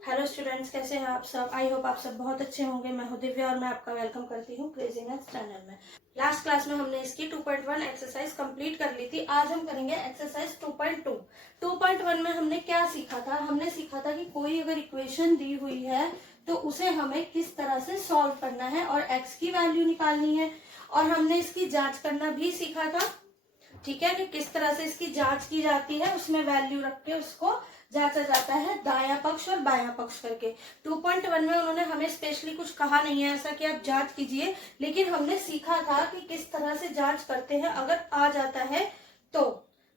Hello students, कैसे हैं आप सब। आई होप आप सब बहुत अच्छे होंगे। मैं हूं दिव्या और मैं आपका वेलकम करती हूं क्रेजी मैथ्स चैनल में। लास्ट क्लास में हमने इसकी 2.1 एक्सरसाइज कंप्लीट कर ली थी। आज हम करेंगे एक्सरसाइज 2.2। 2.1 में हमने क्या सीखा था? हमने सीखा था कि कोई अगर इक्वेशन दी हुई है तो उसे हमें किस तरह से सॉल्व करना है और एक्स की वैल्यू निकालनी है, और हमने इसकी जांच करना भी सीखा था। ठीक है, कि किस तरह से इसकी जांच की जाती है, उसमें वैल्यू रख के उसको जांचा जाता है दायां पक्ष और बायां पक्ष करके। 2.1 में उन्होंने हमें स्पेशली कुछ कहा नहीं है ऐसा कि आप जांच कीजिए, लेकिन हमने सीखा था कि किस तरह से जांच करते हैं अगर आ जाता है तो।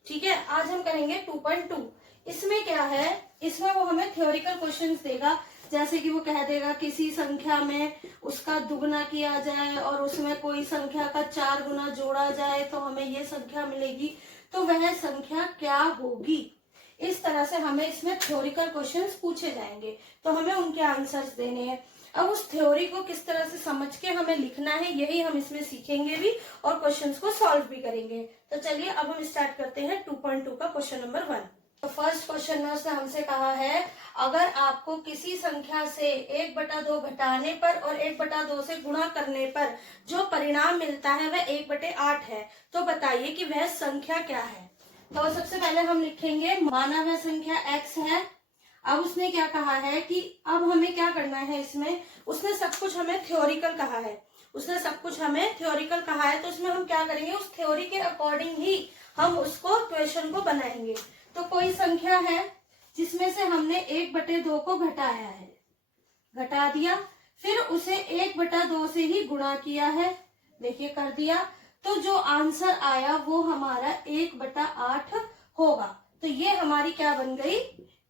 ठीक है, आज हम करेंगे 2.2। इसमें क्या है, इसमें वो हमें थ्योरिकल क्वेश्चंस देगा। जैसे कि वो कह देगा किसी संख्या में उसका दुगना किया जाए और उसमें कोई संख्या का 4 गुना जोड़ा जाए तो हमें ये संख्या मिलेगी, तो वह संख्या क्या होगी। इस तरह से हमें इसमें थ्योरिकल क्वेश्चंस पूछे जाएंगे, तो हमें उनके आंसर्स देने हैं। अब उस थ्योरी को किस तरह से समझ के हमें लिखना है, यही हम इसमें सीखेंगे भी और क्वेश्चंस को सॉल्व भी करेंगे। तो चलिए अब हम स्टार्ट करते हैं 2.2 का क्वेश्चन नंबर 1। तो फर्स्ट क्वेश्चन में उसने हमसे कहा है, अगर आपको किसी संख्या से 1/2 घटाने पर और 1/2 से गुणा करने पर जो परिणाम मिलता है वह 1/8 है, तो बताइए कि वह संख्या क्या है। तो सबसे पहले हम लिखेंगे माना वह संख्या x है। अब उसने क्या कहा है कि अब हमें क्या करना है, इसमें उसने सब कुछ हमें थ्योरिकल कहा है। तो उसमें हम क्या करेंगे, उस थ्योरी के अकॉर्डिंग ही हम उसको क्वेश्चन को बनाएंगे। तो कोई संख्या है जिसमें से हमने 1/2 को घटाया है, घटा दिया, फिर उसे 1/2 से ही गुणा किया है, देखिए कर दिया, तो जो आंसर आया वो हमारा 1/8 होगा। तो ये हमारी क्या बन गई,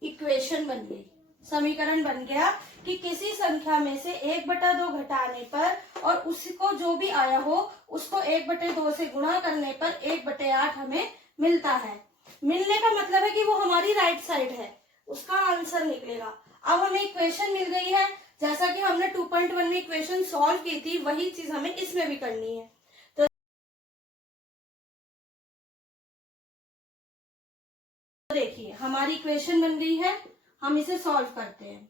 इक्वेशन बन गई, समीकरण बन गया कि किसी संख्या में से 1/2 घटाने पर और उसको जो भी आया हो उसको 1/2 से गुणा करने पर 1/8 हमें मिलता है। मिलने का मतलब है कि वो हमारी राइट साइड है, उसका आंसर निकलेगा। अब हमें इक्वेशन मिल गई है, जैसा कि हमने 2.1 में इक्वेशन सॉल्व की थी वही चीज हमें इसमें भी करनी है। तो देखिए हमारी इक्वेशन बन गई है, हम इसे सॉल्व करते हैं।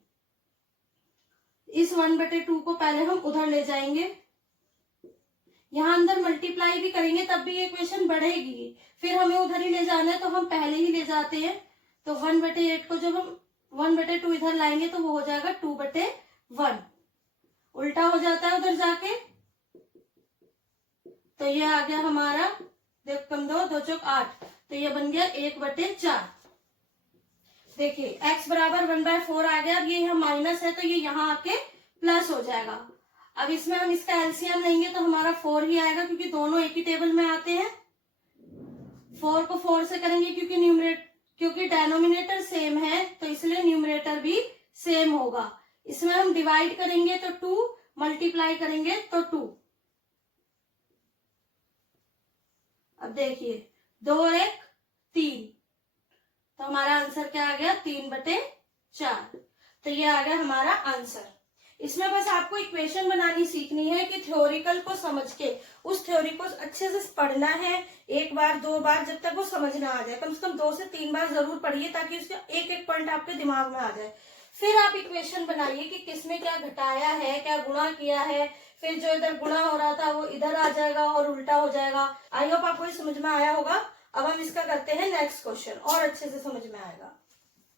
इस 1/2 को पहले हम उधर ले जाएंगे, यहाँ अंदर मल्टीप्लाई भी करेंगे तब भी ये इक्वेशन बढ़ेगी, फिर हमें उधर ही ले जाना है तो हम पहले ही ले जाते हैं। तो 1/8 को जब हम 1/2 इधर लाएंगे तो वो हो जाएगा 2/1, उल्टा हो जाता है उधर जाके। तो ये आ गया हमारा, देख कम 2 2 चौक 8, तो ये बन गया 1/4। देखिए x बराबर 1/4 आ गया। अब ये यहाँ माइनस है तो ये यहाँ आके प्लस हो जाएगा। अब इसमें हम इसका एलसीएम लेंगे तो हमारा 4 ही आएगा, क्योंकि दोनों एक ही टेबल में आते हैं। 4 को 4 से करेंगे क्योंकि डेनोमिनेटर सेम है तो इसलिए न्यूमरेटर भी सेम होगा। इसमें हम डिवाइड करेंगे तो 2, मल्टीप्लाई करेंगे तो 2। अब देखिए 2 और 1 3, तो हमारा आंसर क्या आ गया, 3/4। तो ये आ गया हमारा आंसर। इसमें बस आपको इक्वेशन बनानी सीखनी है कि थ्योरिकल को समझ के उस थ्योरी को अच्छे से पढ़ना है, 1 बार 2 बार, जब तक वो समझ ना आ जाए। कम से कम 2 से 3 बार जरूर पढ़िए ताकि उसका एक एक पॉइंट आपके दिमाग में आ जाए। फिर आप इक्वेशन बनाइए कि किसमें क्या घटाया है, क्या गुणा किया है, फिर जो इधर गुणा हो रहा था वो इधर आ जाएगा और उल्टा हो जाएगा। आई होप आपको समझ में आया होगा। अब हम इसका करते हैं नेक्स्ट क्वेश्चन, और अच्छे से समझ में आएगा।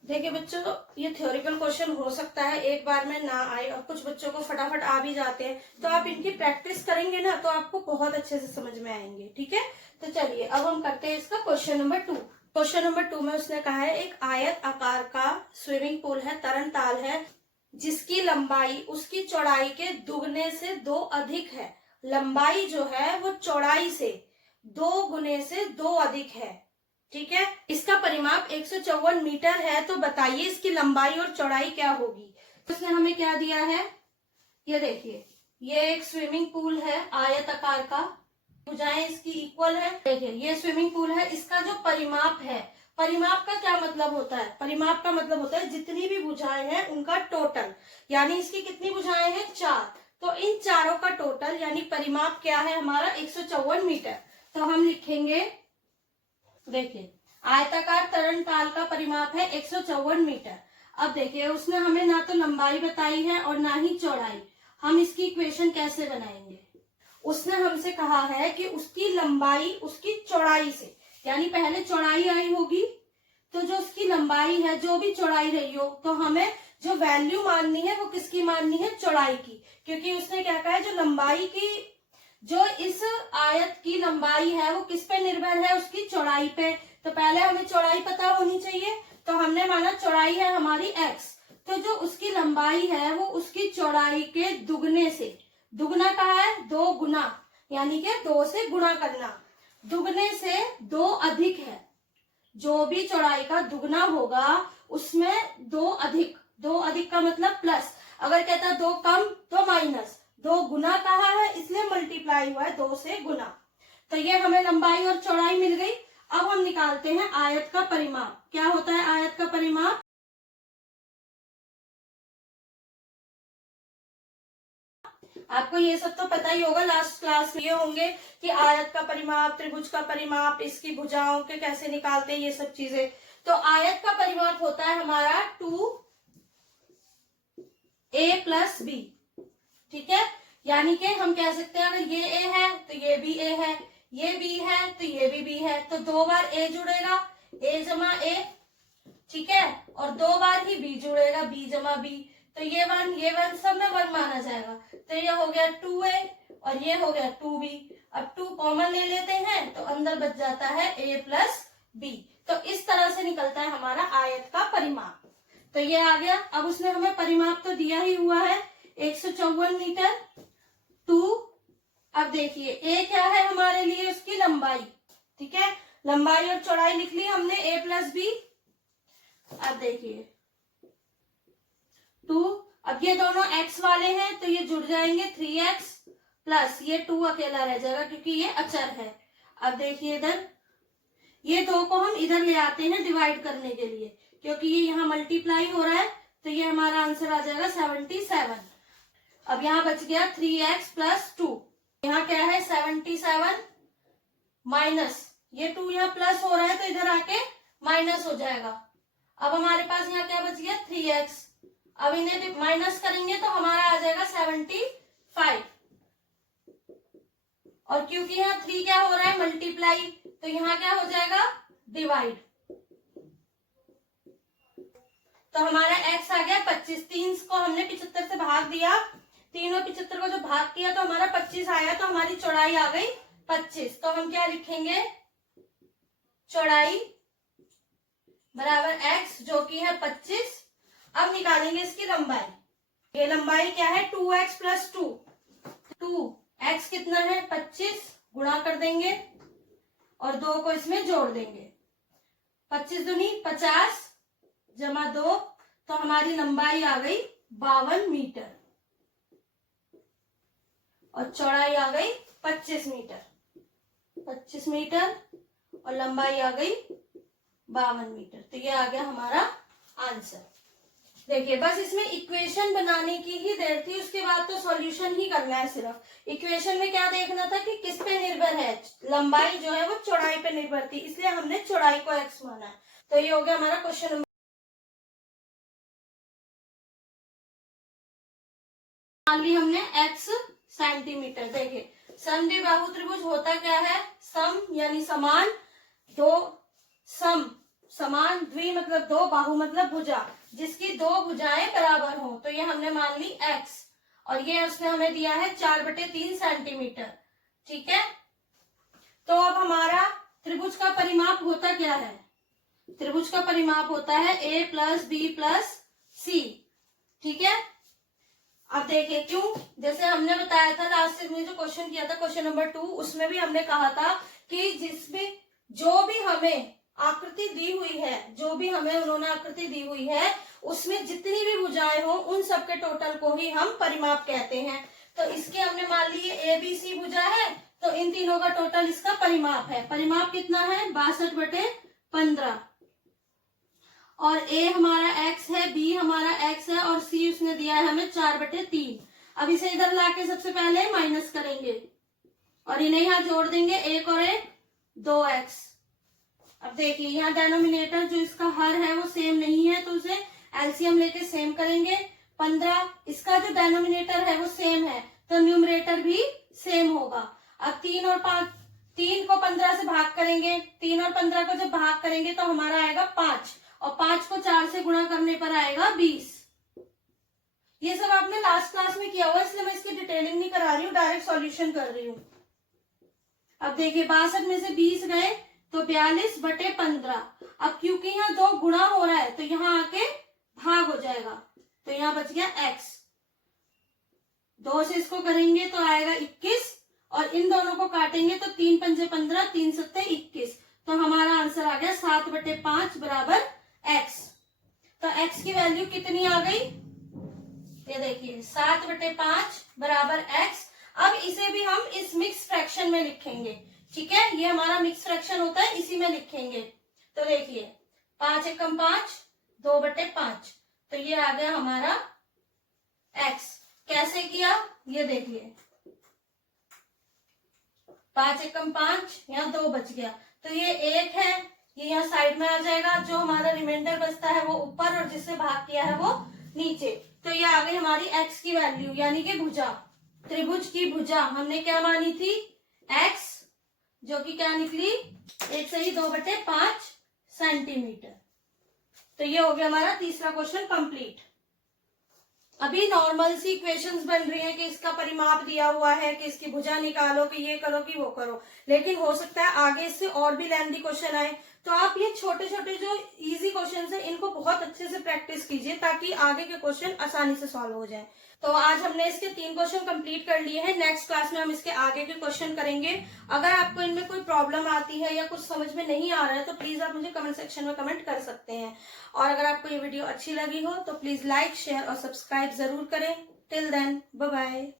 देखिए बच्चों, ये थ्योरिकल क्वेश्चन हो सकता है एक बार में ना आए और कुछ बच्चों को फटाफट आ भी जाते हैं, तो आप इनकी प्रैक्टिस करेंगे ना तो आपको बहुत अच्छे से समझ में आएंगे। ठीक है, तो चलिए अब हम करते हैं इसका क्वेश्चन नंबर 2। क्वेश्चन नंबर 2 में उसने कहा है, एक आयत आकार का स्विमिंग पूल है, तरण ताल है, जिसकी लंबाई उसकी चौड़ाई के दुगने से 2 अधिक है। लंबाई जो है वो चौड़ाई से 2 गुने से 2 अधिक है। ठीक है, इसका परिमाप 154 मीटर है, तो बताइए इसकी लंबाई और चौड़ाई क्या होगी। तो उसने हमें क्या दिया है, ये देखिए, ये एक स्विमिंग पूल है आयत आकार का, भुजाएं इसकी इक्वल है। देखिए ये स्विमिंग पूल है, इसका जो परिमाप है, परिमाप का क्या मतलब होता है, परिमाप का मतलब होता है जितनी भी भुजाएं हैं उनका टोटल, यानी इसकी कितनी भुजाएं हैं, 4, तो इन चारों का टोटल यानी परिमाप क्या है हमारा, 154 मीटर। तो हम लिखेंगे, देखिए आयताकार तरण ताल का परिमाप है 154 मीटर। अब देखिए उसने हमें ना तो लंबाई बताई है और ना ही चौड़ाई। हम इसकी इक्वेशन कैसे बनाएंगे? उसने हमसे कहा है कि उसकी लंबाई उसकी चौड़ाई से, यानी पहले चौड़ाई आई होगी, तो जो उसकी लंबाई है, जो भी चौड़ाई रही हो, तो हमें जो वैल्यू माननी है वो किसकी माननी है? चौड़ाई की। क्योंकि उसने क्या कहा है, जो लंबाई की, जो इस आयत की लंबाई है वो किस पे निर्भर है? उसकी चौड़ाई पे। तो पहले हमें चौड़ाई पता होनी चाहिए, तो हमने माना चौड़ाई है हमारी x, तो जो उसकी लंबाई है वो उसकी चौड़ाई के दुगने से, दुगना कहा है 2 गुना, यानी कि 2 से गुणा करना, दुगने से 2 अधिक है। जो भी चौड़ाई का दुगना होगा उसमें 2 अधिक, 2 अधिक का मतलब प्लस, अगर कहता है 2 कम तो माइनस, 2 गुना कहा है इसलिए मल्टीप्लाई हुआ है 2 से गुना। तो ये हमें लंबाई और चौड़ाई मिल गई। अब हम निकालते हैं आयत का परिमाप। क्या होता है आयत का परिमाप? आपको ये सब तो पता ही होगा, लास्ट क्लास ये होंगे कि आयत का परिमाप, त्रिभुज का परिमाप, इसकी भुजाओं के कैसे निकालते हैं, ये सब चीजें। तो आयत का परिमाप होता है हमारा 2a प्लस बी, ठीक है। यानी कि हम कह सकते हैं अगर ये a है तो ये भी a है, ये b है तो ये भी b है, तो 2 बार a जुड़ेगा, a जमा a, ठीक है, और 2 बार ही b जुड़ेगा, b जमा b, तो ये 1 सब में 1 माना जाएगा। तो ये हो गया 2a और ये हो गया 2b। अब 2 कॉमन ले लेते हैं तो अंदर बच जाता है a प्लस b। तो इस तरह से निकलता है हमारा आयत का परिमाप। तो ये आ गया। अब उसने हमें परिमाप तो दिया ही हुआ है 154 मीटर। 2, अब देखिए a क्या है हमारे लिए? उसकी लंबाई, ठीक है, लंबाई और चौड़ाई लिख ली हमने a प्लस b। अब देखिए 2, अब ये दोनों x वाले हैं तो ये जुड़ जाएंगे 3x प्लस ये 2 अकेला रह जाएगा क्योंकि ये अचर है। अब देखिए इधर ये 2 को हम इधर ले आते हैं डिवाइड करने के लिए, क्योंकि ये यहाँ मल्टीप्लाई हो रहा है, तो ये हमारा आंसर आ जाएगा 77। अब यहाँ बच गया 3x प्लस 2, यहाँ क्या है 77 माइनस ये 2 यहाँ प्लस हो रहा है तो इधर आके माइनस हो जाएगा। अब हमारे पास यहाँ क्या बच गया 3x, अब इन्हें माइनस करेंगे तो हमारा आ जाएगा 75, और क्योंकि यहाँ 3 क्या हो रहा है मल्टीप्लाई, तो यहाँ क्या हो जाएगा डिवाइड, तो हमारा x आ गया 25। 3 को हमने 75 से भाग दिया, 3 और 75 को जो भाग किया तो हमारा 25 आया, तो हमारी चौड़ाई आ गई 25। तो हम क्या लिखेंगे? चौड़ाई बराबर x जो कि है 25। अब निकालेंगे इसकी लंबाई। ये लंबाई क्या है 2x प्लस 2, 2x कितना है 25, गुणा कर देंगे और 2 को इसमें जोड़ देंगे, 25 दूनी 50 जमा 2, तो हमारी लंबाई आ गई 52 मीटर और चौड़ाई आ गई 25 मीटर, 25 मीटर और लंबाई आ गई 52 मीटर। तो ये आ गया हमारा आंसर। देखिए बस इसमें इक्वेशन बनाने की ही देर थी, उसके बाद तो सॉल्यूशन ही करना है। सिर्फ इक्वेशन में क्या देखना था कि किस पे निर्भर है, लंबाई जो है वो चौड़ाई पे निर्भर थी, इसलिए हमने चौड़ाई को x माना है। तो ये हो गया हमारा क्वेश्चन नंबर। मान ली हमने x सेंटीमीटर। देखिए समद्विबाहु त्रिभुज होता क्या है? सम यानी समान, दो सम समान, द्वि मतलब 2, बाहु मतलब भुजा, जिसकी 2 भुजाएं बराबर हो, तो ये हमने मान ली x, और ये उसने हमें दिया है 4/3 सेंटीमीटर, ठीक है। तो अब हमारा त्रिभुज का परिमाप होता क्या है? त्रिभुज का परिमाप होता है a प्लस बी प्लस सी, ठीक है। अब देखिए क्यों, जैसे हमने बताया था लास्ट में जो क्वेश्चन किया था क्वेश्चन नंबर 2, उसमें भी हमने कहा था कि जो भी हमें आकृति दी हुई है, जो भी हमें उन्होंने आकृति दी हुई है, उसमें जितनी भी भुजाएं हो उन सबके टोटल को ही हम परिमाप कहते हैं। तो इसके हमने मान ली ए बी सी भुजा है, तो इन तीनों का टोटल इसका परिमाप है। परिमाप कितना है? 62/15, और a हमारा x है, b हमारा x है, और c उसने दिया है हमें 4/3। अब इसे इधर लाके सबसे पहले माइनस करेंगे और इन्हें यहाँ जोड़ देंगे, 1 और 1 2x। अब देखिए यहाँ डेनोमिनेटर जो इसका हर है वो सेम नहीं है, तो उसे एलसीएम लेके सेम करेंगे। 15, इसका जो डेनोमिनेटर है वो सेम है तो न्यूमरेटर भी सेम होगा। अब 3 और 5, 3 को 15 से भाग करेंगे, 3 और 15 को जब भाग करेंगे तो हमारा आएगा 5 और 5 को 4 से गुणा करने पर आएगा 20। ये सब आपने लास्ट क्लास में किया हुआ इसलिए मैं इसकी डिटेलिंग नहीं करा रही हूँ, डायरेक्ट सॉल्यूशन कर रही हूँ। अब देखिए 62 में से 20 गए तो 42/15। अब क्योंकि यहाँ 2 गुणा हो रहा है तो यहाँ आके भाग हो जाएगा तो यहाँ बच गया x। 2 से इसको करेंगे तो आएगा 21 और इन दोनों को काटेंगे तो 3 पंजे 15, 3 सत्ते 21। तो हमारा आंसर आ गया 7/5 बराबर x। तो x की वैल्यू कितनी आ गई, ये देखिए 7/5 बराबर x। अब इसे भी हम इस मिक्स फ्रैक्शन में लिखेंगे, ठीक है, ये हमारा मिक्स फ्रैक्शन होता है, इसी में लिखेंगे। तो देखिए 5 एकम 5, 2/5, तो ये आ गया हमारा x। कैसे किया ये देखिए, 5 एकम 5, यहाँ 2 बच गया तो ये 1 है, ये यहाँ साइड में आ जाएगा। जो हमारा रिमाइंडर बचता है वो ऊपर और जिससे भाग किया है वो नीचे। तो ये आ गई हमारी x की वैल्यू, यानी कि भुजा, त्रिभुज की भुजा हमने क्या मानी थी x, जो कि क्या निकली 1 से ही 2/5 सेंटीमीटर। तो ये हो गया हमारा तीसरा क्वेश्चन कंप्लीट। अभी नॉर्मल सी इक्वेशंस बन रही हैं कि इसका परिमाप दिया हुआ है कि इसकी भुजा निकालो कि ये करो कि वो करो, लेकिन हो सकता है आगे इससे और भी लेंथी क्वेश्चन आए। तो आप ये छोटे छोटे जो इजी क्वेश्चन है इनको बहुत अच्छे से प्रैक्टिस कीजिए ताकि आगे के क्वेश्चन आसानी से सॉल्व हो जाए। तो आज हमने इसके 3 क्वेश्चन कंप्लीट कर लिए हैं। नेक्स्ट क्लास में हम इसके आगे के क्वेश्चन करेंगे। अगर आपको इनमें कोई प्रॉब्लम आती है या कुछ समझ में नहीं आ रहा है तो प्लीज आप मुझे कमेंट सेक्शन में कमेंट कर सकते हैं। और अगर आपको ये वीडियो अच्छी लगी हो तो प्लीज लाइक, शेयर और सब्सक्राइब जरूर करें। Till then bye bye.